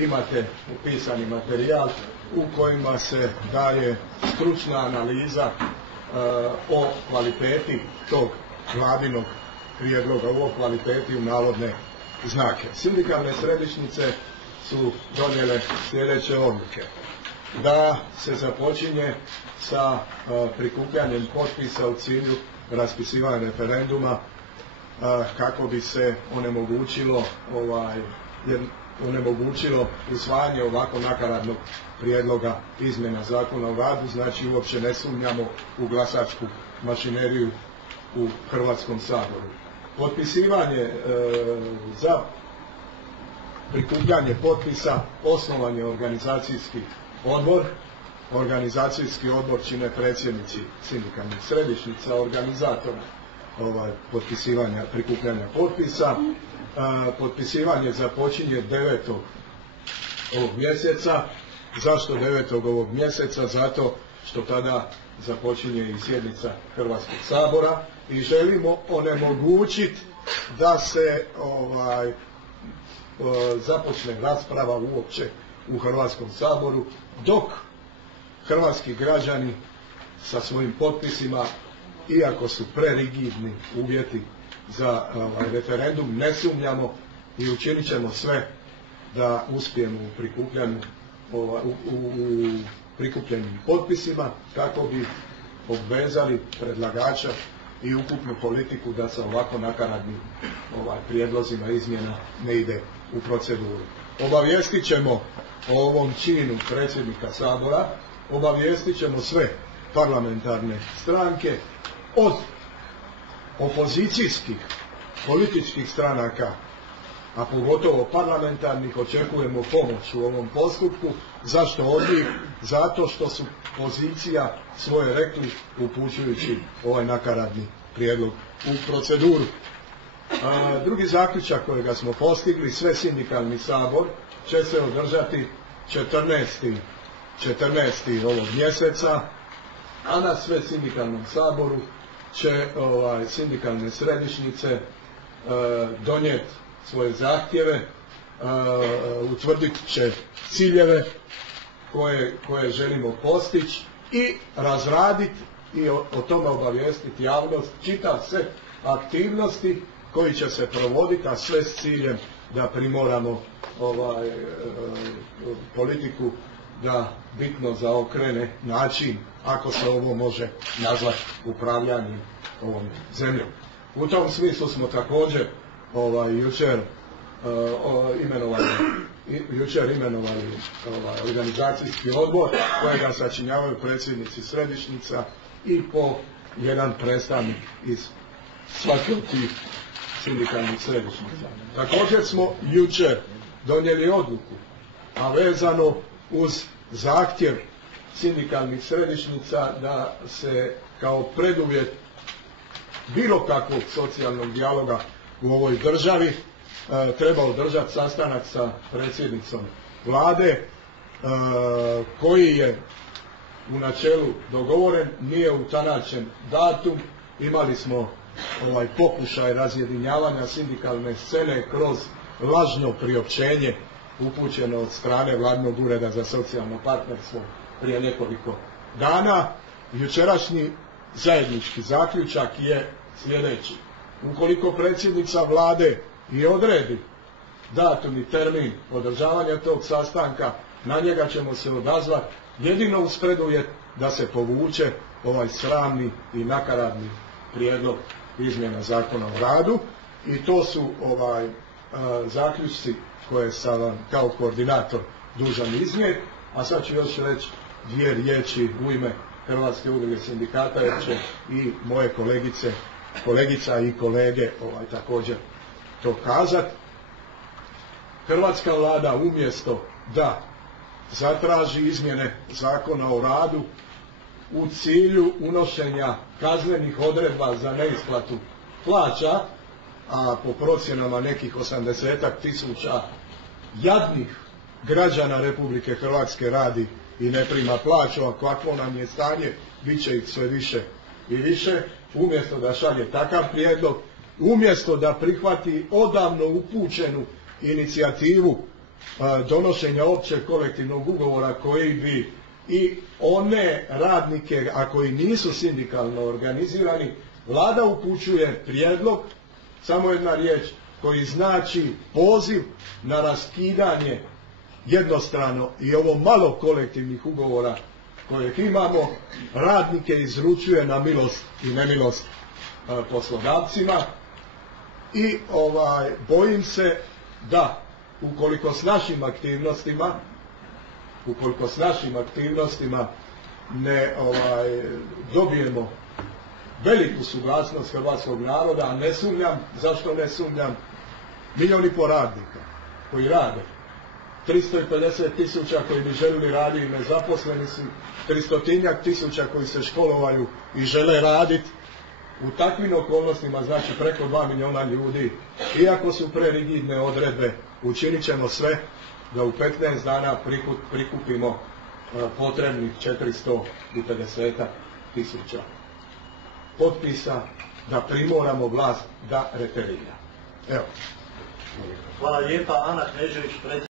Imate upisani materijal u kojima se daje stručna analiza o kvaliteti tog vladinog prijedloga, o kvaliteti u navodne znake. Sindikalne središnjice su donijele sljedeće odluke. Da se započinje sa prikupljanjem potpisa u cilju raspisivanja referenduma kako bi se onemogućilo usvajanje ovako nakaradnog prijedloga izmjena Zakona o radu. Znači uopće ne sumnjamo u glasačku mašineriju u Hrvatskom saboru. Potpisivanje za prikupljanje potpisa osnovan je organizacijski odbor. Organizacijski odbor čine predsjednici sindikalnih središnjica, organizatora potpisivanja, prikupljanja potpisa. Potpisivanje započinje 9. ovog mjeseca. Zašto 9. ovog mjeseca? Zato što tada započinje i sjednica Hrvatskog sabora i želimo onemogućiti da se započne rasprava uopće u Hrvatskom saboru dok hrvatski građani sa svojim potpisima, iako su prerigidni uvjeti za referendum, ne sumnjamo i učinit ćemo sve da uspijemo u prikupljenim potpisima kako bi obvezali predlagača i ukupnu politiku da sa ovako nakaradnim prijedlozima izmjena ne ide u proceduru. Obavijestit ćemo o ovom činu predsjednika Sabora, obavijestit ćemo sve parlamentarne stranke, od opozicijskih političkih stranaka, a pogotovo parlamentarnih. Očekujemo pomoć u ovom postupku. Zašto od njih? Zato što su pozicija svoje rekli upućujući ovaj nakaradni prijedlog u proceduru. Drugi zaključak kojega smo postigli, sve sindikalni sabor će se održati 14. ovog mjeseca, a na sve sindikalnom saboru će sindikalne središnjice donijeti svoje zahtjeve, utvrdit će ciljeve koje želimo postići i razraditi i o tome obavijestiti javnost, čitav set aktivnosti koji će se provoditi, a sve s ciljem da primoramo politiku da bitno zaokrene način, ako se ovo može nazvati upravljanjem ovom zemljom. U tom smislu smo također jučer imenovali organizacijski odbor kojega sačinjavaju predsjednici središnjica i po jedan predstavnik iz svake od tih sindikalnih središnjica. Također smo jučer donijeli odluku, a vezano uz zahtjev sindikalnih središnjica da se kao preduvjet bilo kakvog socijalnog dijaloga u ovoj državi treba održati sastanak sa predsjednicom Vlade koji je u načelu dogovoren, nije utanačen datum. Imali smo pokušaj razjedinjavanja sindikalne scene kroz lažno priopćenje upućeno od strane Vladinog ureda za socijalno partnerstvo prije nekoliko dana. Jučerašnji zajednički zaključak je sljedeći: ukoliko predsjednica Vlade i odredi datum i termin održavanja tog sastanka, na njega ćemo se odazvati jedino uz preduvjet da se povuče ovaj sramni i nakaradni prijedlog izmjena Zakona o radu. I to su zaključci koje sam vam kao koordinator dužan iznijeti. A sad ću još reći dvije riječi u ime Hrvatske udruge sindikata, jer će i moje kolegica i kolege također to kazati. Hrvatska Vlada umjesto da zatraži izmjene Zakona o radu u cilju unošenja kaznenih odredba za neisplatu plaća, a po procjenama nekih 80-ak tisuća jadnih građana Republike Hrvatske radi i ne prima plaću, a kakvo nam je stanje, bit će ih sve više i više. Umjesto da šalje takav prijedlog, umjesto da prihvati odavno upućenu inicijativu donošenja općeg kolektivnog ugovora koji bi i one radnike, a koji nisu sindikalno organizirani, Vlada upućuje prijedlog, samo jedna riječ, koji znači poziv na raskidanje jednostrano i ovo malo kolektivnih ugovora kojeg imamo, radnike izručuje na milost i nemilost poslodavcima i bojim se da ukoliko s našim aktivnostima ne dobijemo veliku suglasnost hrvatskog naroda, a ne sumnjam, zašto ne sumnjam, 1,5 milijuna radnika koji rade, 350.000 koji bi željeli raditi, nezaposleni su, 300.000 koji se školovaju i žele raditi. U takvim okolnostima, znači preko 2 milijuna ljudi, iako su prerigidne odredbe, učinit ćemo sve da u 15 dana prikupimo potrebnih 450.000 potpisa, da primoramo vlast da referira. Evo. Hvala lijepa. Ana Knežević,